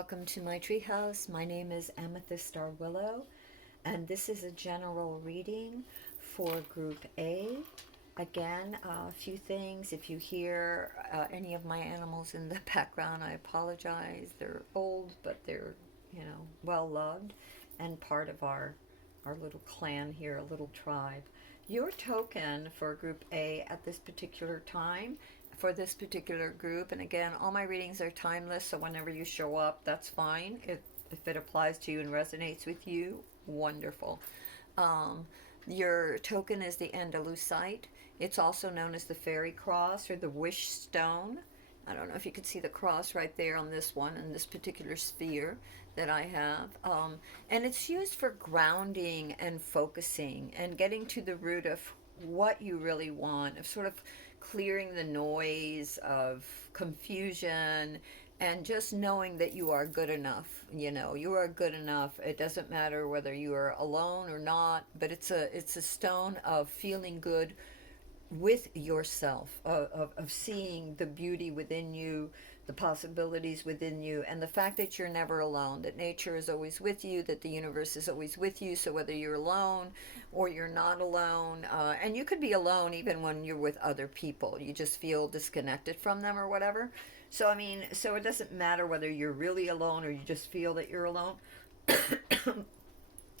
welcome to my treehouse. My name is Amethyst Star Willow, and this is a general reading for Group A. Again, a few things. If you hear any of my animals in the background, I apologize. They're old, but they're, well loved and part of our little clan here, a little tribe. Your token for Group A at this particular time, for this particular group, and again, all my readings are timeless, so whenever you show up, that's fine. If it applies to you and resonates with you, wonderful. Um, your token is the Andalusite. It's also known as the fairy cross or the wish stone. I don't know if you can see the cross right there on this one, in this particular sphere that I have. And it's used for grounding and focusing and getting to the root of what you really want, of sort of clearing the noise of confusion and just knowing that you are good enough. You are good enough. It doesn't matter whether you are alone or not, but it's a stone of feeling good with yourself, of seeing the beauty within you, the possibilities within you, and the fact that you're never alone, that nature is always with you, that the universe is always with you. So whether you're alone or you're not alone, and you could be alone even when you're with other people, you just feel disconnected from them or whatever. So, I mean, so it doesn't matter whether you're really alone or you just feel that you're alone.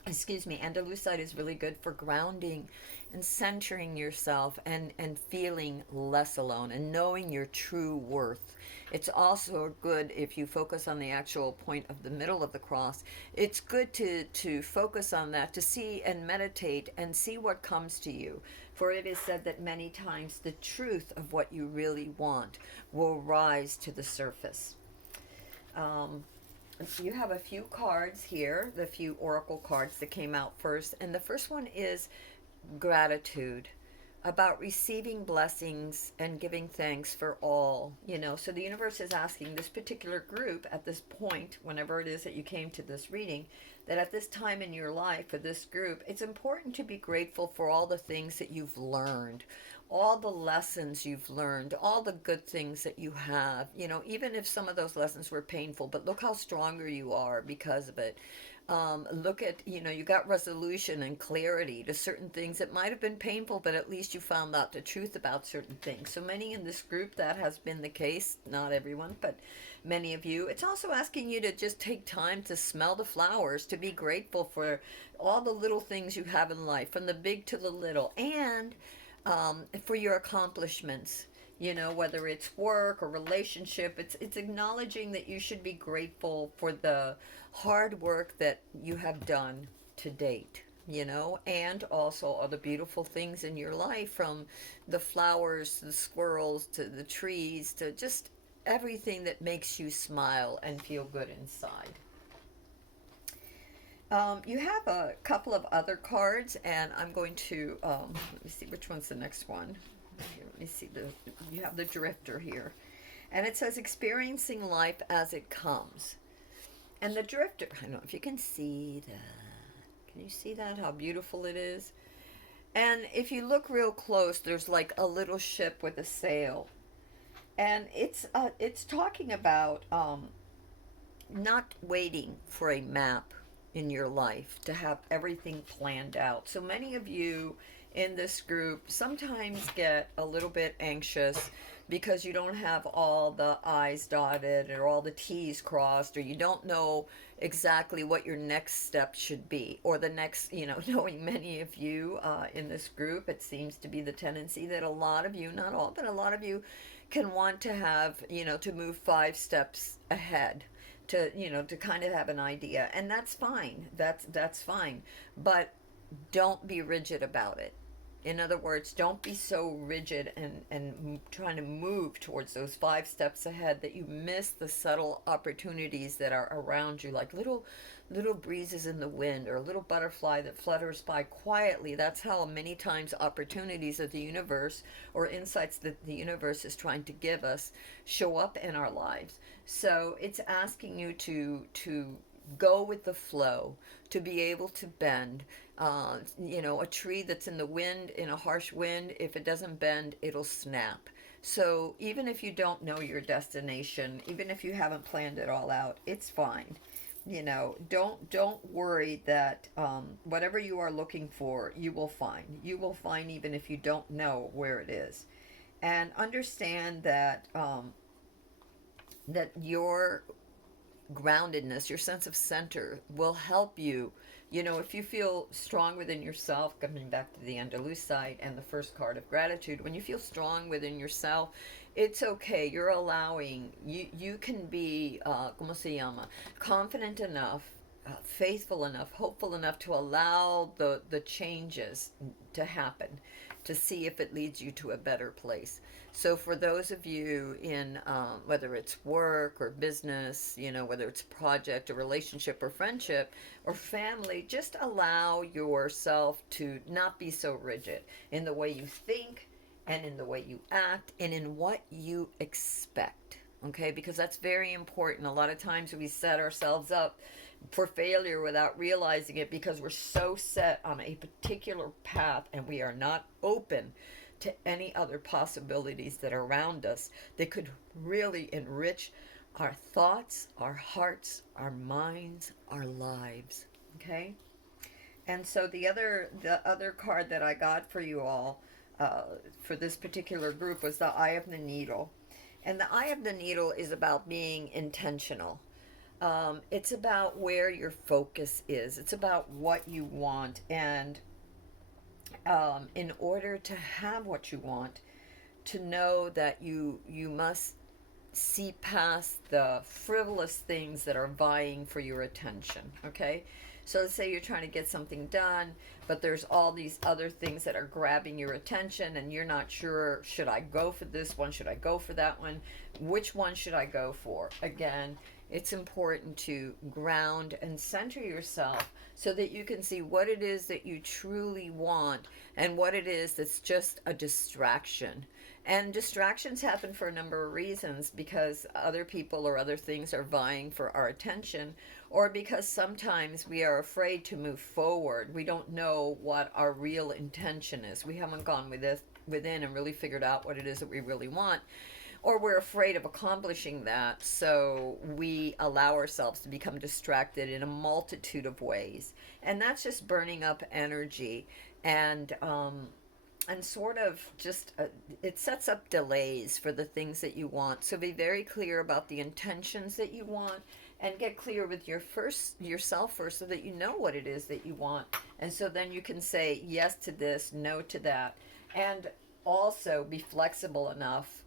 Excuse me, Andalusite is really good for grounding and centering yourself and feeling less alone and knowing your true worth. It's also good if you focus on the actual point of the middle of the cross. It's good to focus on that, to see and meditate and see what comes to you. For it is said that many times the truth of what you really want will rise to the surface. So you have a few cards here, the few oracle cards that came out first. And the first one is gratitude, about receiving blessings and giving thanks for all. So the universe is asking this particular group at this point, whenever it is that you came to this reading, that at this time in your life for this group, it's important to be grateful for all the things that you've learned, all the lessons you've learned, all the good things that you have, even if some of those lessons were painful, but look how stronger you are because of it. Look at, you got resolution and clarity to certain things that might have been painful, but at least you found out the truth about certain things. So many in this group, that has been the case. Not everyone, but many of you. It's also asking you to just take time to smell the flowers, to be grateful for all the little things you have in life, from the big to the little, and for your accomplishments. Whether it's work or relationship, it's acknowledging that you should be grateful for the hard work that you have done to date, and also all the beautiful things in your life, from the flowers to the squirrels to the trees to just everything that makes you smile and feel good inside. You have a couple of other cards, and I'm going to, let me see, which one's the next one? Here, let me see, you have the drifter here. And it says, experiencing life as it comes. And the drifter, I don't know if you can see that. Can you see that, how beautiful it is? And if you look real close, there's like a little ship with a sail. And it's talking about not waiting for a map in your life to have everything planned out. So many of you in this group sometimes get a little bit anxious because you don't have all the I's dotted or all the T's crossed, or you don't know exactly what your next step should be, or the next, knowing many of you in this group, it seems to be the tendency that a lot of you, not all, but a lot of you can want to have, to move 5 steps ahead, to kind of have an idea. And that's fine. That's fine. But don't be rigid about it. In other words, don't be so rigid and trying to move towards those 5 steps ahead that you miss the subtle opportunities that are around you, like little breezes in the wind, or a little butterfly that flutters by quietly. That's how many times opportunities of the universe, or insights that the universe is trying to give us, show up in our lives. So it's asking you to go with the flow, to be able to bend. A tree that's in the wind, in a harsh wind, if it doesn't bend, it'll snap. So even if you don't know your destination, even if you haven't planned it all out, it's fine. You know, don't worry that whatever you are looking for, you will find. You will find even if you don't know where it is, and understand that that your groundedness, your sense of center will help you. You know, if you feel strong within yourself, coming back to the Andalusite and the first card of gratitude, when you feel strong within yourself, it's okay. You're allowing, you can be, como se llama, confident enough, faithful enough, hopeful enough to allow the changes to happen, to see if it leads you to a better place. So for those of you in whether it's work or business, you know, whether it's a project, a relationship or friendship or family, just allow yourself to not be so rigid in the way you think and in the way you act and in what you expect. Okay, because that's very important. A lot of times we set ourselves up for failure without realizing it because we're so set on a particular path and we are not open to any other possibilities that are around us that could really enrich our thoughts, our hearts, our minds, our lives. Okay? And so the other card that I got for you all for this particular group was the Eye of the Needle. And the Eye of the Needle is about being intentional. It's about where your focus is. It's about what you want. And in order to have what you want, to know that you must see past the frivolous things that are vying for your attention. Okay, so let's say you're trying to get something done, but there's all these other things that are grabbing your attention and you're not sure, should I go for this one, should I go for that one, which one should I go for? Again, it's important to ground and center yourself so that you can see what it is that you truly want and what it is that's just a distraction. And distractions happen for a number of reasons, because other people or other things are vying for our attention, or because sometimes we are afraid to move forward. We don't know what our real intention is. We haven't gone within and really figured out what it is that we really want, or we're afraid of accomplishing that, so we allow ourselves to become distracted in a multitude of ways, and that's just burning up energy, and sort of just it sets up delays for the things that you want. So be very clear about the intentions that you want, and get clear with yourself first, so that you know what it is that you want, and so then you can say yes to this, no to that, and also be flexible enough,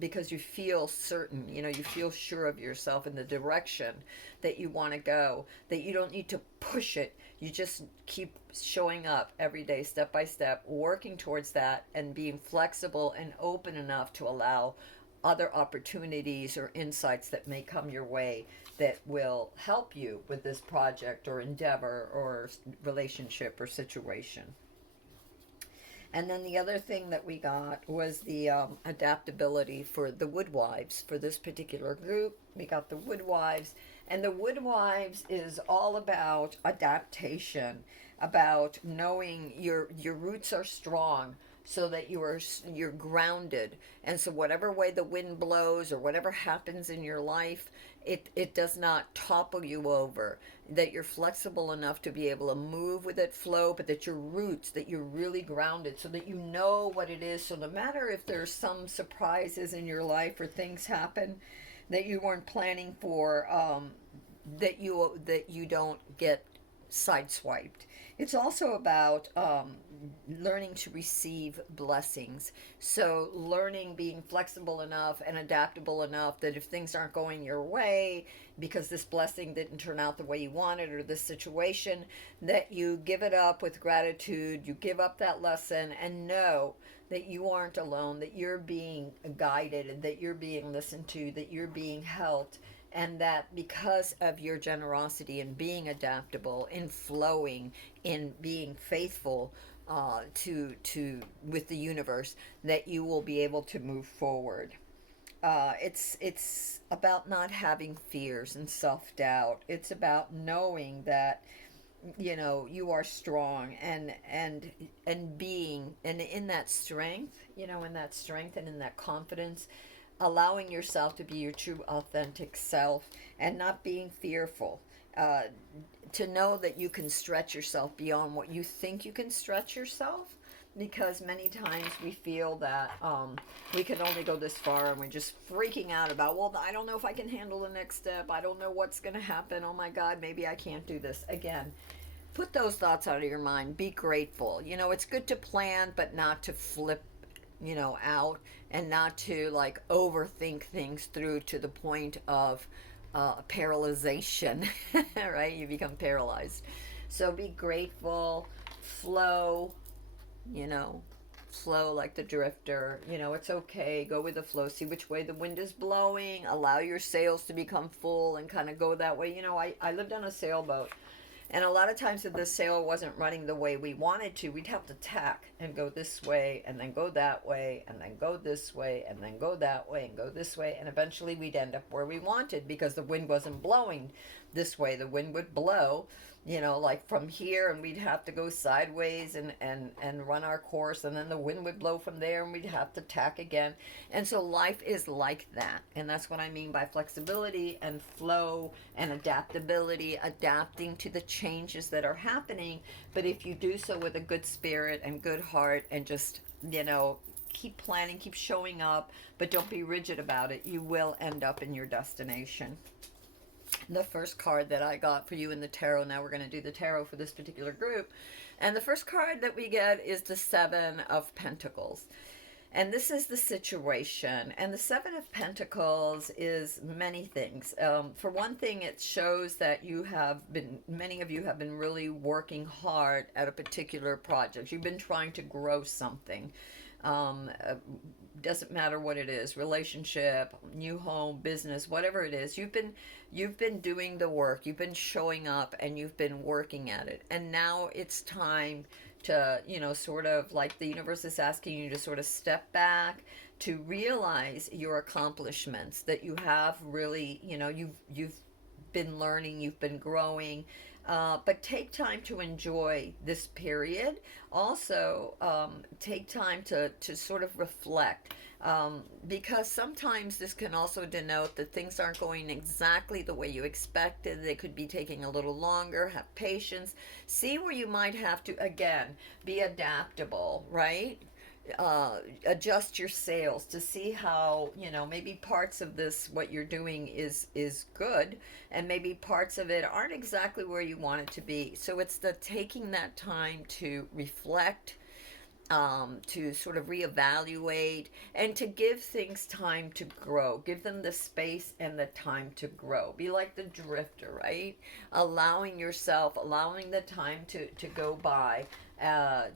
because you feel certain, you know, you feel sure of yourself in the direction that you want to go, that you don't need to push it. You just keep showing up every day, step by step, working towards that, and being flexible and open enough to allow other opportunities or insights that may come your way that will help you with this project or endeavor or relationship or situation. And then the other thing that we got was the adaptability for the woodwives. For this particular group, we got the woodwives. And the woodwives is all about adaptation, about knowing your roots are strong, so that you're grounded, and so whatever way the wind blows or whatever happens in your life, it does not topple you over, that you're flexible enough to be able to move with it, flow, but that your roots, that you're really grounded, so that you know what it is. So no matter if there's some surprises in your life or things happen that you weren't planning for, that you don't get sideswiped. It's also about learning to receive blessings. So learning, being flexible enough and adaptable enough that if things aren't going your way because this blessing didn't turn out the way you wanted, or this situation, that you give it up with gratitude, you give up that lesson, and know that you aren't alone, that you're being guided, and that you're being listened to, that you're being helped, and that because of your generosity and being adaptable, in flowing, in being faithful to with the universe, that you will be able to move forward. It's about not having fears and self doubt. It's about knowing that you know, you are strong, and being, and in that strength, you know, in that strength and in that confidence, allowing yourself to be your true authentic self, and not being fearful, uh, to know that you can stretch yourself beyond what you think you can stretch yourself, because many times we feel that we can only go this far, and we're just freaking out about, well, I don't know if I can handle the next step, I don't know what's going to happen, oh my god, maybe I can't do this again. Put those thoughts out of your mind. Be grateful. You know, it's good to plan, but not to flip, you know, out, and not to like overthink things through to the point of paralyzation, right? You become paralyzed. So be grateful, flow, you know, flow like the drifter. You know, it's okay. Go with the flow. See which way the wind is blowing. Allow your sails to become full and kind of go that way. You know, I lived on a sailboat, and a lot of times if the sail wasn't running the way we wanted to, we'd have to tack and go this way and then go that way and then go this way and then go that way and go this way. And eventually we'd end up where we wanted because the wind wasn't blowing this way. The wind would blow, you know, like from here, and we'd have to go sideways and run our course, and then the wind would blow from there and we'd have to tack again. And so life is like that, and that's what I mean by flexibility and flow and adaptability, adapting to the changes that are happening. But if you do so with a good spirit and good heart, and just, you know, keep planning, keep showing up, but don't be rigid about it, you will end up in your destination. The first card that I got for you in the tarot, now we're going to do the tarot for this particular group, and the first card that we get is the Seven of Pentacles. And this is the situation. And the Seven of Pentacles is many things. For one thing, it shows that many of you have been really working hard at a particular project. You've been trying to grow something. Doesn't matter what it is, relationship, new home, business, whatever it is, you've been doing the work, you've been showing up, and you've been working at it. And now it's time to, you know, sort of like the universe is asking you to sort of step back, to realize your accomplishments, that you have really, you know, you've been learning, you've been growing, but take time to enjoy this period. Also, take time to sort of reflect, because sometimes this can also denote that things aren't going exactly the way you expected. They could be taking a little longer. Have patience. See where you might have to, again, be adaptable, right? Adjust your sails to see how, you know, maybe parts of this, what you're doing is good, and maybe parts of it aren't exactly where you want it to be. So it's the taking that time to reflect, to sort of reevaluate, and to give things time to grow. Give them the space and the time to grow. Be like the drifter, right? Allowing yourself, allowing the time to go by,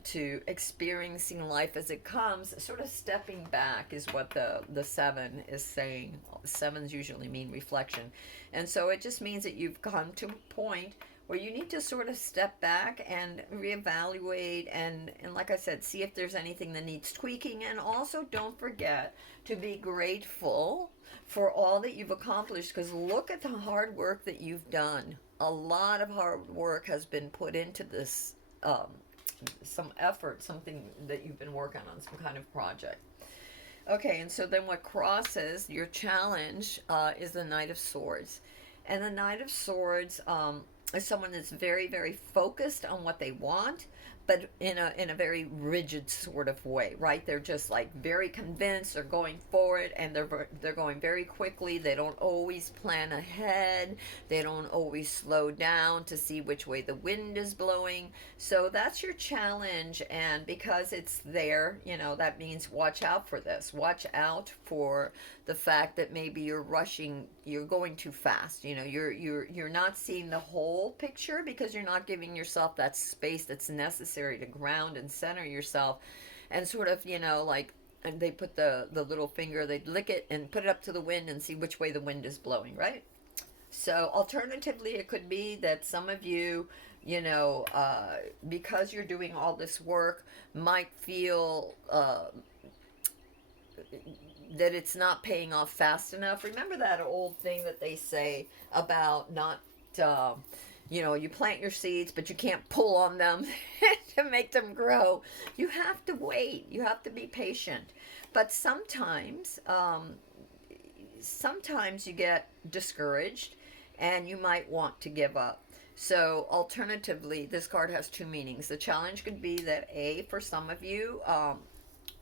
to experiencing life as it comes, sort of stepping back is what the seven is saying. Sevens usually mean reflection. And so it just means that you've come to a point where you need to sort of step back and reevaluate, and like I said, see if there's anything that needs tweaking. And also don't forget to be grateful for all that you've accomplished, because look at the hard work that you've done. A lot of hard work has been put into this, some effort, something that you've been working on, some kind of project. Okay, and so then what crosses your challenge is the Knight of Swords. And the Knight of Swords is someone that's very, very focused on what they want, but in a very rigid sort of way, right? They're just like very convinced, they're going for it, and they're going very quickly. They don't always plan ahead. They don't always slow down to see which way the wind is blowing. So that's your challenge, and because it's there, you know, that means watch out for this. Watch out for the fact that maybe you're rushing, you're going too fast. You know, you're not seeing the whole picture, because you're not giving yourself that space that's necessary to ground and center yourself, and sort of, you know, like, and they put the little finger, they'd lick it and put it up to the wind and see which way the wind is blowing, right? So alternatively, it could be that some of you, you know, because you're doing all this work, might feel that it's not paying off fast enough. Remember that old thing that they say about not you plant your seeds, but you can't pull on them to make them grow. You have to wait. You have to be patient. But sometimes you get discouraged and you might want to give up. So, alternatively, this card has two meanings. The challenge could be that, A, for some of you,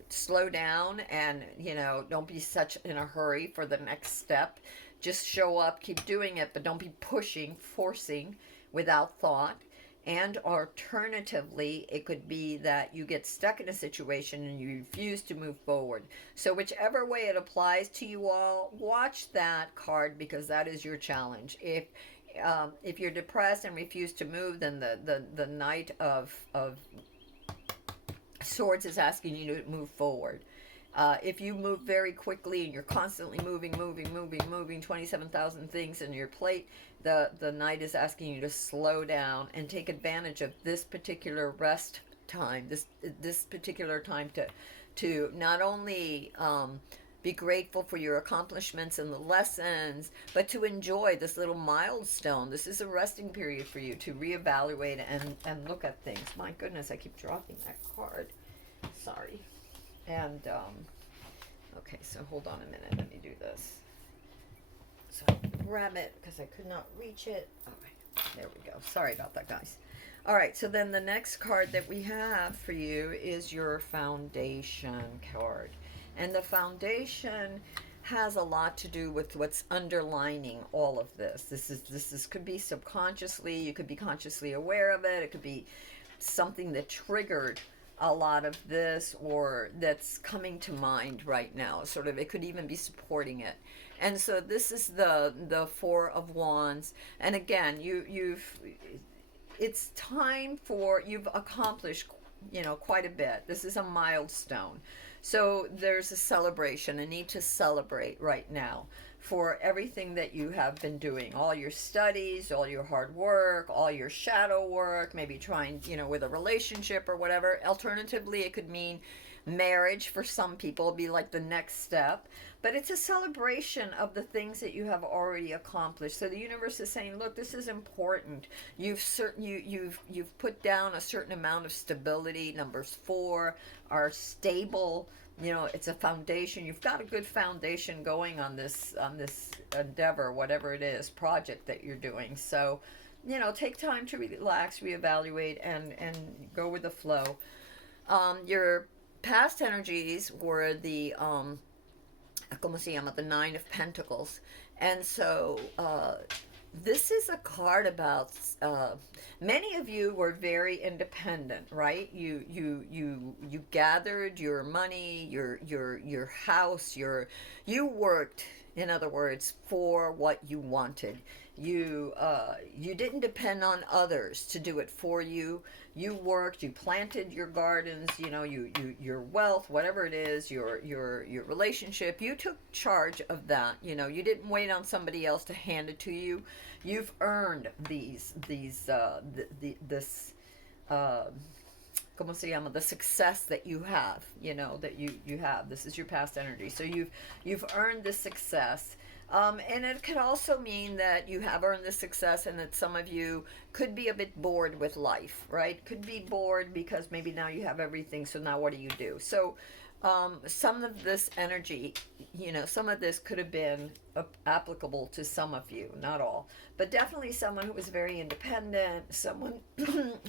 slow down and, don't be such in a hurry for the next step. Just show up, keep doing it, but don't be pushing, forcing without thought. And alternatively, it could be that you get stuck in a situation and you refuse to move forward. So, whichever way it applies to you all, watch that card because that is your challenge. If you're depressed and refuse to move, then the Knight of Swords is asking you to move forward. If you move very quickly and you're constantly moving, 27,000 things in your plate, the Knight is asking you to slow down and take advantage of this particular rest time, this particular time to not only be grateful for your accomplishments and the lessons, but to enjoy this little milestone. This is a resting period for you to reevaluate and look at things. My goodness, I keep dropping that card. Sorry. And, okay, so hold on a minute. Let me do this. So grab it because I could not reach it. All right, there we go. Sorry about that, guys. All right, so then the next card that we have for you is your foundation card. And the foundation has a lot to do with what's underlining all of this. This could be subconsciously, you could be consciously aware of it. It could be something that triggered a lot of this or that's coming to mind right now. Sort of, it could even be supporting it. And so this is the Four of Wands. And again, it's time for, you've accomplished, quite a bit. This is a milestone. So there's a celebration, a need to celebrate right now for everything that you have been doing, all your studies, all your hard work, all your shadow work, maybe trying, with a relationship or whatever. Alternatively, it could mean marriage for some people, it'd be like the next step. But it's a celebration of the things that you have already accomplished. So the universe is saying, look, this is important. You've put down a certain amount of stability. Numbers 4 are stable. It's a foundation. You've got a good foundation going on this endeavor, whatever it is, project that you're doing. So, take time to relax, reevaluate, and go with the flow. Your past energies were the ¿cómo se llama? The Nine of Pentacles, and so this is a card about many of you were very independent, right? You gathered your money, your house, you worked, in other words, for what you wanted. You didn't depend on others to do it for you. You worked, you planted your gardens, your wealth, whatever it is, your relationship. You took charge of that. You didn't wait on somebody else to hand it to you. You've earned this ¿cómo se llama? The success that you have, that you have. This is your past energy. So you've earned this success. And it could also mean that you have earned this success and that some of you could be a bit bored with life, right? Could be bored because maybe now you have everything, so now what do you do? So some of this energy, some of this could have been applicable to some of you, not all, but definitely someone who was very independent, someone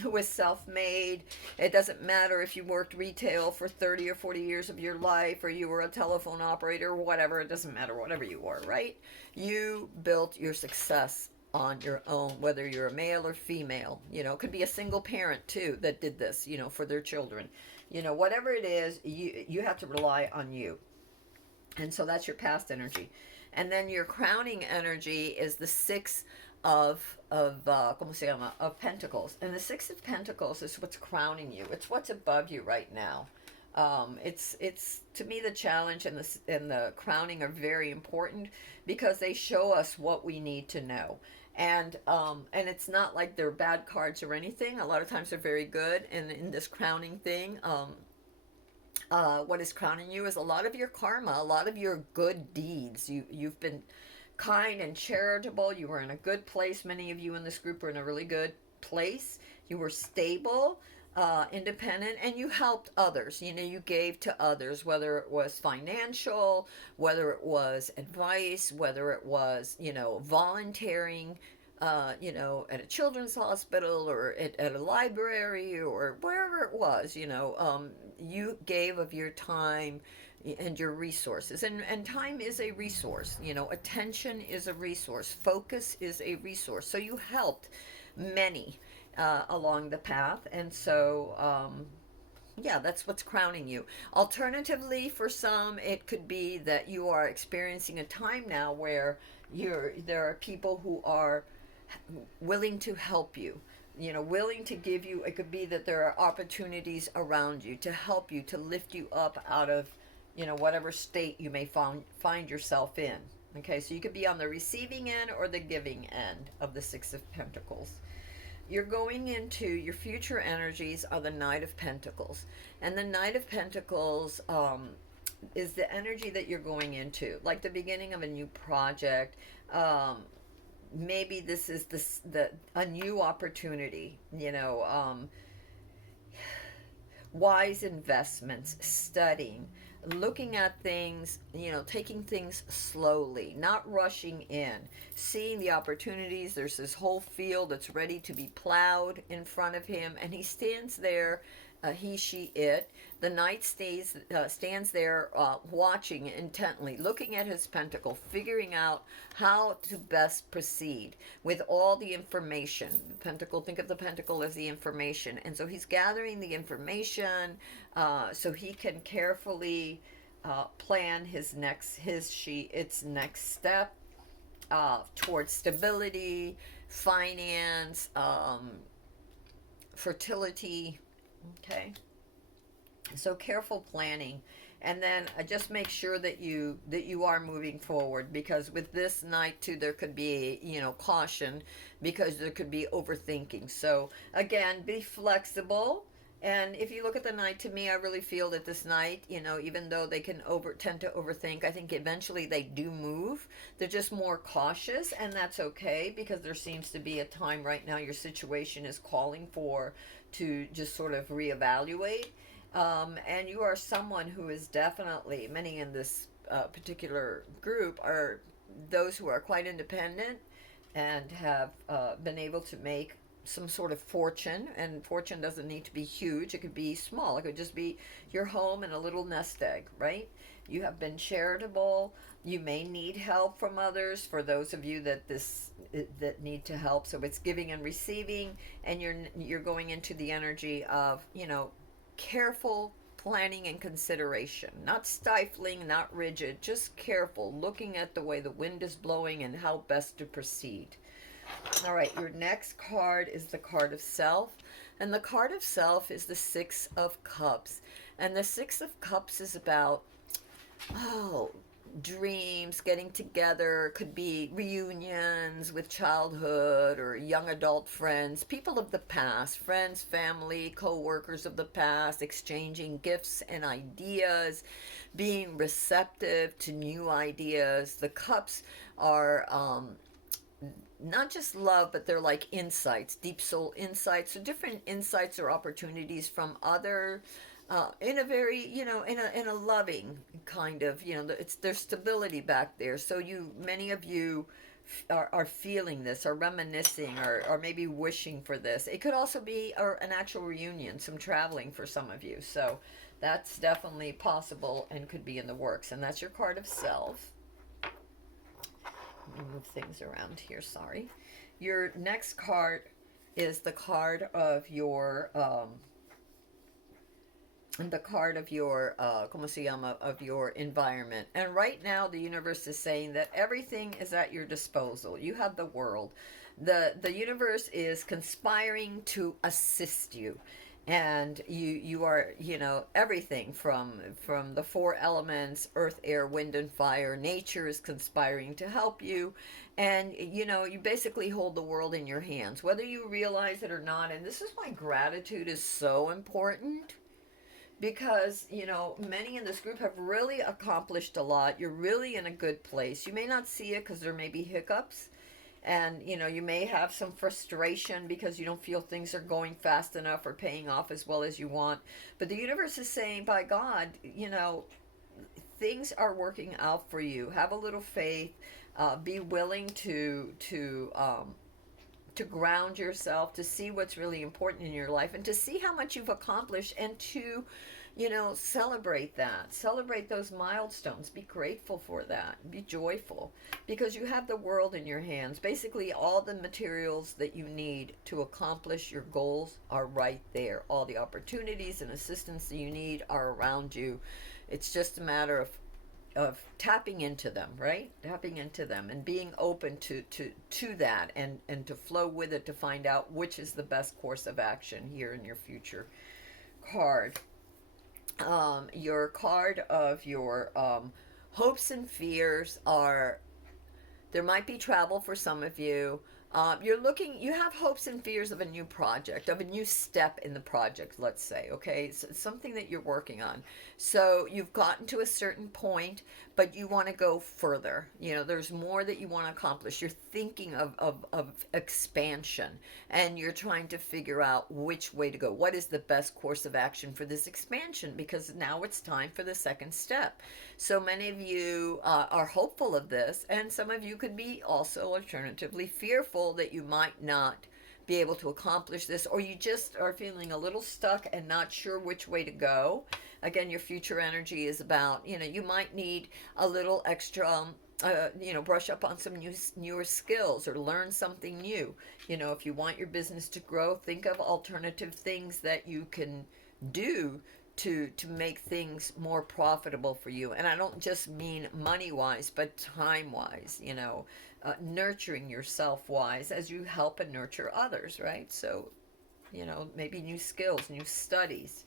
who was self-made. It doesn't matter if you worked retail for 30 or 40 years of your life, or you were a telephone operator, or whatever. It doesn't matter, whatever you were, right? You built your success on your own, whether you're a male or female. It could be a single parent too that did this, for their children. Whatever it is, you have to rely on you. And so that's your past energy. And then your crowning energy is the Six of ¿cómo se llama? Of Pentacles. And the Six of Pentacles is what's crowning you. It's what's above you right now. It's to me, the challenge and the crowning are very important because they show us what we need to know. And it's not like they're bad cards or anything. A lot of times they're very good. And in this crowning thing, what is crowning you is a lot of your karma, a lot of your good deeds. You've been kind and charitable. You were in a good place. Many of you in this group were in a really good place. You were stable, independent, and you helped others. You know, you gave to others, whether it was financial, whether it was advice, whether it was, you know, volunteering, you know, at a children's hospital or at a library or wherever it was, you know, you gave of your time and your resources. And time is a resource, you know, attention is a resource, focus is a resource. So you helped many along the path. And so, yeah, that's what's crowning you. Alternatively, for some, it could be that you are experiencing a time now where there are people who are willing to help you, you know, willing to give you. It could be that there are opportunities around you to help you, to lift you up out of, you know, whatever state you may find yourself in. Okay, so you could be on the receiving end or the giving end of the Six of Pentacles. You're going into your future energies are the Knight of Pentacles, and the Knight of Pentacles is the energy that you're going into, like the beginning of a new project. Maybe this is a new opportunity, you know, wise investments, studying, looking at things, you know, taking things slowly, not rushing in, seeing the opportunities. There's this whole field that's ready to be plowed in front of him, and he stands there, he, she, it. The knight stands there watching intently, looking at his pentacle, figuring out how to best proceed with all the information. The pentacle, think of the pentacle as the information. And so he's gathering the information so he can carefully plan its next step towards stability, finance, fertility. Okay, so careful planning, and then just make sure that you are moving forward, because with this night too, there could be, you know, caution, because there could be overthinking. So again, be flexible. And if you look at the night, to me, I really feel that this night, you know, even though they can tend to overthink, I think eventually they do move. They're just more cautious, and that's okay, because there seems to be a time right now your situation is calling for to just sort of reevaluate. And you are someone who is definitely, many in this particular group are those who are quite independent and have been able to make some sort of fortune. And fortune doesn't need to be huge, it could be small, it could just be your home and a little nest egg, right? You have been charitable. You may need help from others, for those of you that need to help. So it's giving and receiving, and you're going into the energy of, you know, careful planning and consideration, not stifling, not rigid, just careful, looking at the way the wind is blowing and how best to proceed. All right, your next card is the card of Self, and the card of Self is the Six of Cups. And the Six of Cups is about, dreams, getting together. Could be reunions with childhood or young adult friends, people of the past, friends, family, co-workers of the past, exchanging gifts and ideas, being receptive to new ideas. The cups are not just love, but they're like insights, deep soul insights. So different insights or opportunities from other, in a very, you know, in a loving kind of, you know, there's stability back there. So many of you are feeling this, are reminiscing, or maybe wishing for this. It could also be an actual reunion, some traveling for some of you. So that's definitely possible and could be in the works. And that's your card of Self. Let me move things around here, sorry. Your next card is the card of your como se llama, of your environment. And right now the universe is saying that everything is at your disposal. You have the world. The universe is conspiring to assist you. And you are, you know, everything from the four elements, earth, air, wind, and fire. Nature is conspiring to help you. And, you know, you basically hold the world in your hands, whether you realize it or not. And this is why gratitude is so important, because many in this group have really accomplished a lot. You're really in a good place. You may not see it because there may be hiccups, and you may have some frustration because you don't feel things are going fast enough or paying off as well as you want. But the universe is saying, by God, things are working out for you. Have a little faith. Be willing to ground yourself, to see what's really important in your life, and to see how much you've accomplished, and to celebrate that. Celebrate those milestones. Be grateful for that. Be joyful, because you have the world in your hands. Basically, all the materials that you need to accomplish your goals are right there. All the opportunities and assistance that you need are around you. It's just a matter of tapping into them, right? Tapping into them and being open to that, and to flow with it, to find out which is the best course of action here in your future card. Your card of your hopes and fears are, there might be travel for some of you. You have hopes and fears of a new project, of a new step in the project, let's say, okay? So it's something that you're working on. So you've gotten to a certain point, but you want to go further. There's more that you want to accomplish. You're thinking of expansion, and you're trying to figure out which way to go. What is the best course of action for this expansion? Because now it's time for the second step. So many of you are hopeful of this, and some of you could be also alternatively fearful that you might not be able to accomplish this, or you just are feeling a little stuck and not sure which way to go. Again, your future energy is about, you might need a little extra, brush up on some newer skills, or learn something new. If you want your business to grow, think of alternative things that you can do to make things more profitable for you. And I don't just mean money wise, but time wise, nurturing yourself wise, as you help and nurture others, right? So, maybe new skills, new studies,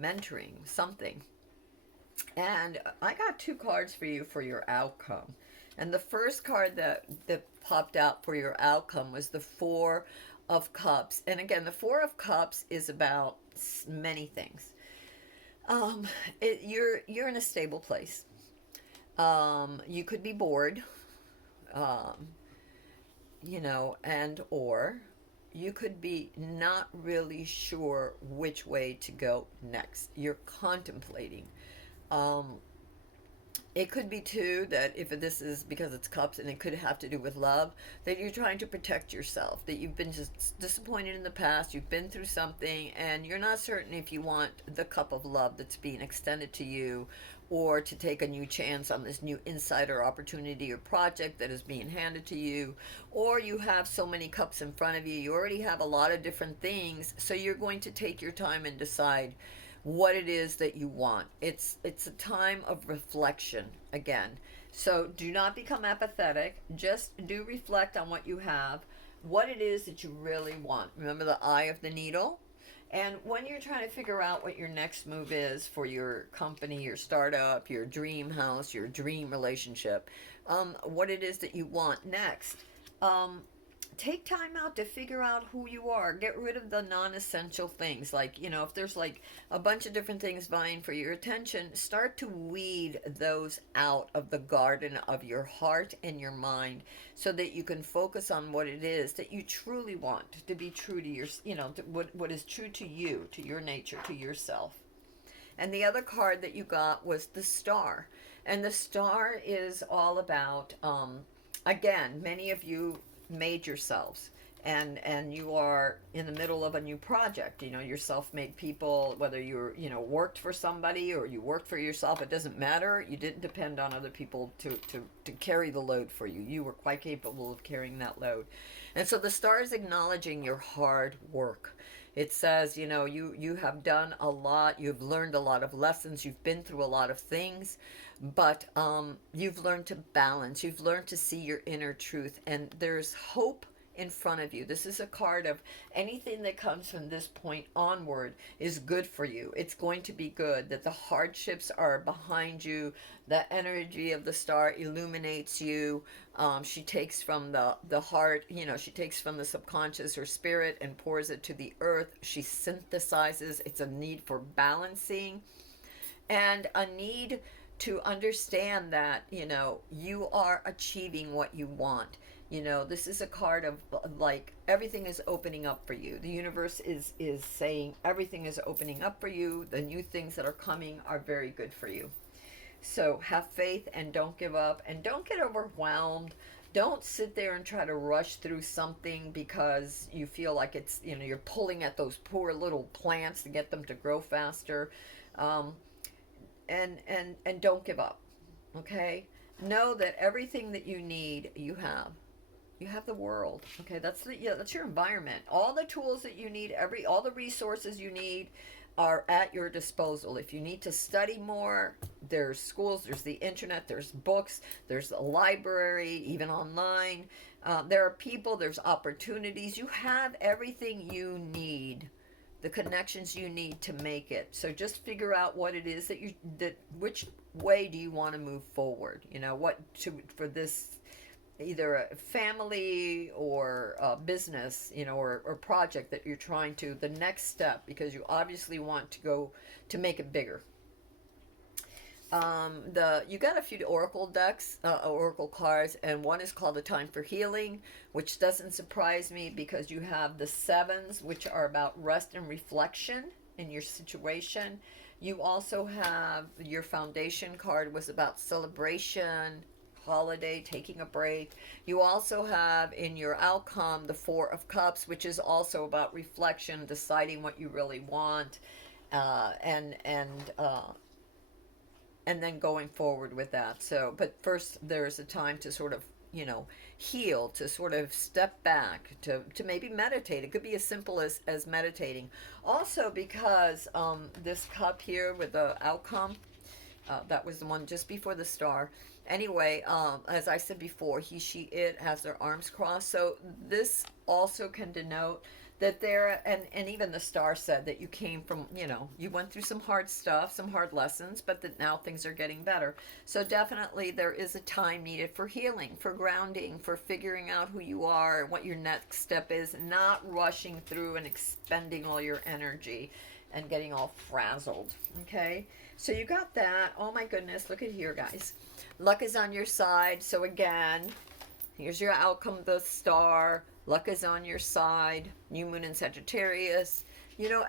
mentoring, something. And I got two cards for you for your outcome. And the first card that popped out for your outcome was the Four of Cups. And again, the Four of Cups is about many things. You're in a stable place. You could be bored, um, and or you could be not really sure which way to go next. You're contemplating. Um, it could be too that if this is because it's cups, and it could have to do with love, that you're trying to protect yourself, that you've been just disappointed in the past, you've been through something, and you're not certain if you want the cup of love that's being extended to you, or to take a new chance on this new insider opportunity or project that is being handed to you, or you have so many cups in front of you, you already have a lot of different things, so you're going to take your time and decide what it is that you want. It's a time of reflection again. So do not become apathetic. Just do reflect on what you have, what it is that you really want. Remember the eye of the needle? And when you're trying to figure out what your next move is for your company, your startup, your dream house, your dream relationship, what it is that you want next, um, take time out to figure out who you are. Get rid of the non-essential things. Like, if there's like a bunch of different things vying for your attention, start to weed those out of the garden of your heart and your mind, so that you can focus on what it is that you truly want to be true to your, to what is true to you, to your nature, to yourself. And the other card that you got was the Star. And the Star is all about, again, many of you made yourselves, and you are in the middle of a new project. You're self-made people, whether you're worked for somebody or you worked for yourself, it doesn't matter. You didn't depend on other people to carry the load for you. You were quite capable of carrying that load. And so the Star is acknowledging your hard work. It says, you have done a lot, you've learned a lot of lessons, you've been through a lot of things, but you've learned to balance, you've learned to see your inner truth, and there's hope in front of you. This is a card of anything that comes from this point onward is good for you. It's going to be good, that the hardships are behind you. The energy of the star illuminates you. She takes from the heart, she takes from the subconscious or spirit and pours it to the earth. She synthesizes. It's a need for balancing and a need to understand that, you are achieving what you want. This is a card of like everything is opening up for you. The universe is saying everything is opening up for you. The new things that are coming are very good for you. So have faith and don't give up and don't get overwhelmed. Don't sit there and try to rush through something because you feel like it's, you're pulling at those poor little plants to get them to grow faster. And don't give up. Okay? Know that everything that you need, you have. You have the world. Okay, that's your environment. All the tools that you need, all the resources you need are at your disposal. If you need to study more, there's schools, there's the internet, there's books, there's a library, even online. There are people, there's opportunities. You have everything you need, the connections you need to make it. So just figure out what it is which way do you want to move forward? For this, either a family or a business, or project that you're trying to, the next step, because you obviously want to go to make it bigger. You got a few oracle decks, oracle cards, and one is called The Time for Healing, which doesn't surprise me because you have the sevens, which are about rest and reflection in your situation. You also have your foundation card was about celebration, holiday, taking a break. You also have in your outcome the Four of Cups, which is also about reflection, deciding what you really want, and then going forward with that. So, but first there's a time to sort of, heal, to sort of step back, to maybe meditate. It could be as simple as meditating. Also because this cup here with the outcome, that was the one just before the star. Anyway, as I said before, he, she, it has their arms crossed. So this also can denote that and even the star said that you came from, you went through some hard stuff, some hard lessons, but that now things are getting better. So definitely there is a time needed for healing, for grounding, for figuring out who you are and what your next step is, not rushing through and expending all your energy and getting all frazzled. Okay? So you got that. Oh my goodness, look at here, guys. Luck is on your side. So again, here's your outcome, the star. Luck is on your side. New moon in Sagittarius.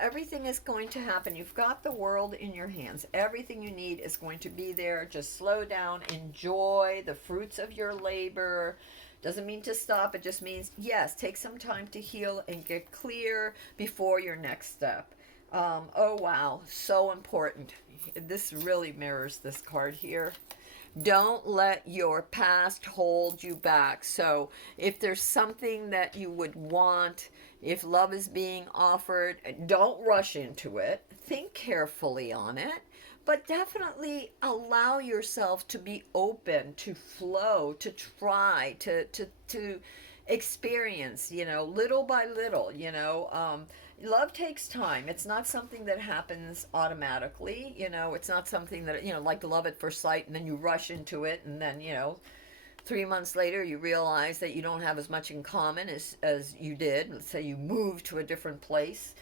Everything is going to happen. You've got the world in your hands. Everything you need is going to be there. Just slow down. Enjoy the fruits of your labor. Doesn't mean to stop. It just means, yes, take some time to heal and get clear before your next step. Oh, wow. So important. This really mirrors this card here. Don't let your past hold you back. So if there's something that you would want, if love is being offered, don't rush into it. Think carefully on it, but definitely allow yourself to be open, to flow, to try, to experience, little by little, love takes time. It's not something that happens automatically. It's not something that, like love at first sight, and then you rush into it, and then, 3 months later you realize that you don't have as much in common as you did. Let's say you move to a different place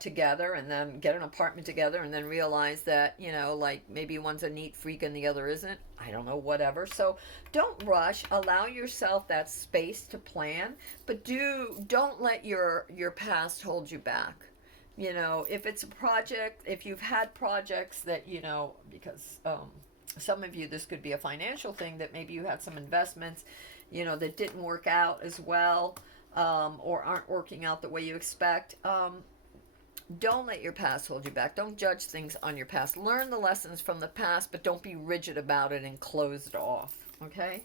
together, and then get an apartment together, and then realize that, like maybe one's a neat freak and the other isn't. I don't know, whatever. So don't rush. Allow yourself that space to plan, but don't let your past hold you back. If it's a project, if you've had projects that, because some of you, this could be a financial thing, that maybe you had some investments, that didn't work out as well, or aren't working out the way you expect. Don't let your past hold you back. Don't judge things on your past. Learn the lessons from the past, but don't be rigid about it and close it off. Okay?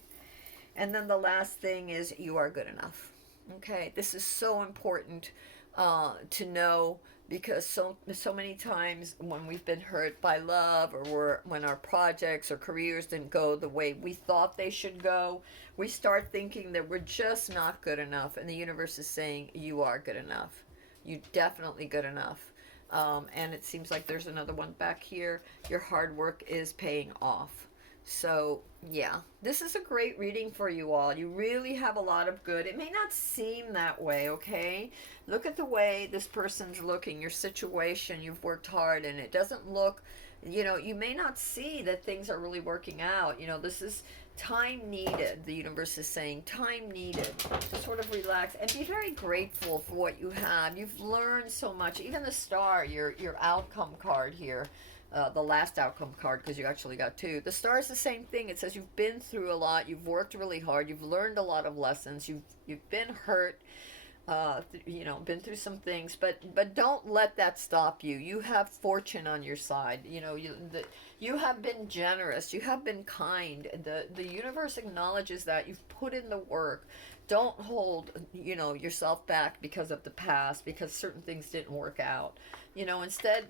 And then the last thing is you are good enough. Okay? This is so important to know because so many times when we've been hurt by love, or when our projects or careers didn't go the way we thought they should go, we start thinking that we're just not good enough, and the universe is saying you are good enough. You definitely good enough. And it seems like there's another one back here. Your hard work is paying off. So, yeah, this is a great reading for you all. You really have a lot of good. It may not seem that way, okay? Look at the way this person's looking, your situation. You've worked hard, and it doesn't look, you may not see that things are really working out. This is time needed. The universe is saying time needed to sort of relax and be very grateful for what you have. You've learned so much. Even the star, your outcome card here, the last outcome card, because you actually got two. The star is the same thing. It says you've been through a lot. You've worked really hard. You've learned a lot of lessons. You've been hurt. Been through some things, but don't let that stop you. You have fortune on your side. You have been generous. You have been kind. The universe acknowledges that you've put in the work. Don't hold yourself back because of the past, because certain things didn't work out. Instead,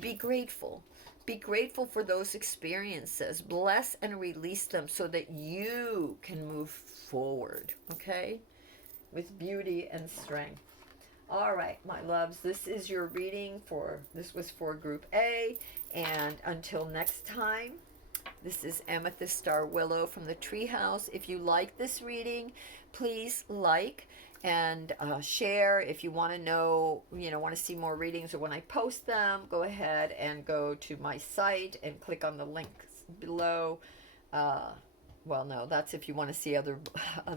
be grateful. Be grateful for those experiences. Bless and release them so that you can move forward. Okay? With beauty and strength. All right, my loves, this is your reading this was for Group A, and until next time, this is Amethyst Star Willow from the Treehouse. If you like this reading, please like and share. If you want to know, want to see more readings or when I post them, go ahead and go to my site and click on the links below. Well, no, that's if you want to see other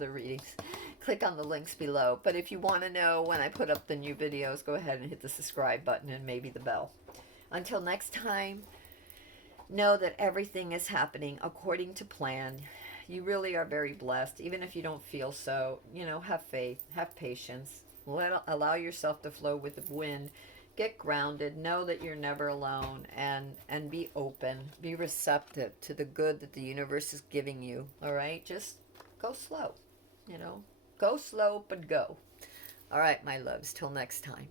readings. Click on the links below. But if you want to know when I put up the new videos, go ahead and hit the subscribe button and maybe the bell. Until next time, know that everything is happening according to plan. You really are very blessed, even if you don't feel so. Have faith, have patience, allow yourself to flow with the wind. Get grounded, know that you're never alone, and be open, be receptive to the good that the universe is giving you. All right, just go slow, go slow, but go. All right, my loves, till next time.